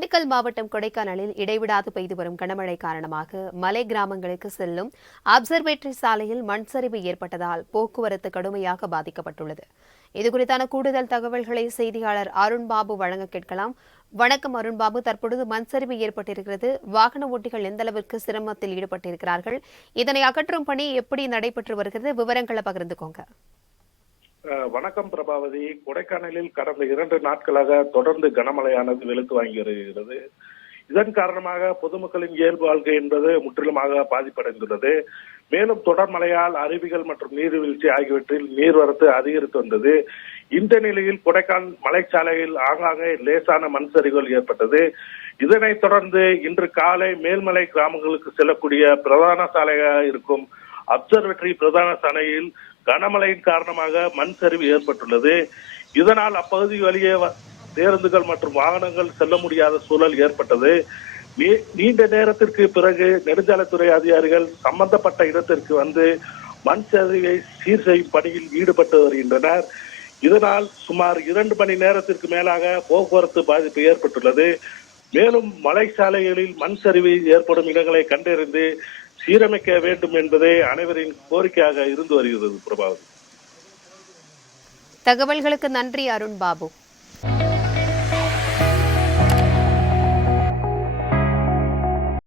திண்டுக்கல் மாவட்டம் கொடைக்கானலில் இடைவிடாது பெய்து வரும் கனமழை காரணமாக மலை கிராமங்களுக்கு செல்லும் அப்சர்வேட்டரி சாலையில் மண் சரிவு ஏற்பட்டதால் போக்குவரத்து கடுமையாக பாதிக்கப்பட்டுள்ளது. இதுகுறித்தான கூடுதல் தகவல்களை செய்தியாளர் அருண்பாபு வழங்க கேட்கலாம். வணக்கம் அருண்பாபு, தற்பொழுது மண் சரிவு ஏற்பட்டிருக்கிறது. வாகன ஓட்டிகள் எந்த அளவிற்கு சிரமத்தில் ஈடுபட்டிருக்கிறார்கள்? இதனை அகற்றும் பணி எப்படி நடைபெற்று வருகிறது? விவரங்களை பகிர்ந்துக்கோங்க. வணக்கம் பிரபாவதி. கொடைக்கானலில் கடந்த 2 நாட்களாக தொடர்ந்து கனமழையானது வெளுத்து வாங்கி வருகிறது. இதன் காரணமாக பொதுமக்களின் இயல்பு வாழ்க்கை என்பது முற்றிலுமாக பாதிப்படைந்துள்ளது. மேலும் தொடர் மழையால் அருவிகள் மற்றும் நீர்வீழ்ச்சி ஆகியவற்றில் நீர்வரத்து அதிகரித்து வந்தது. இந்த நிலையில் கொடைக்கானல் மலைச்சாலையில் ஆங்காங்கே லேசான மண் சரிவுகள் ஏற்பட்டது. இதனைத் தொடர்ந்து இன்று காலை மேல்மலை கிராமங்களுக்கு செல்லக்கூடிய பிரதான சாலையாக இருக்கும் அப்சர்வேட்டரி பிரதான சாலையில் கனமழையின் காரணமாக மண் சரிவு ஏற்பட்டுள்ளது. இதனால் அப்பகுதி வழியே பேருந்துகள் மற்றும் வாகனங்கள் செல்ல முடியாத சூழல் ஏற்பட்டது. நீண்ட நேரத்திற்கு பிறகு நெடுஞ்சாலைத்துறை அதிகாரிகள் சம்பந்தப்பட்ட இடத்திற்கு வந்து மண் சரிவை சீர் செய்யும் பணியில் ஈடுபட்டு வருகின்றனர். இதனால் சுமார் 2 மணி நேரத்திற்கு மேலாக போக்குவரத்து பாதிப்பு ஏற்பட்டுள்ளது. மேலும் மலை சாலைகளில் மண் சரிவு ஏற்படும் இடங்களை கண்டறிந்து சீரமைக்க வேண்டும் என்பதே அனைவரின் கோரிக்கையாக இருந்து வருகிறது. பிரபாவதி, தகவல்களுக்கு நன்றி அருண்பாபு.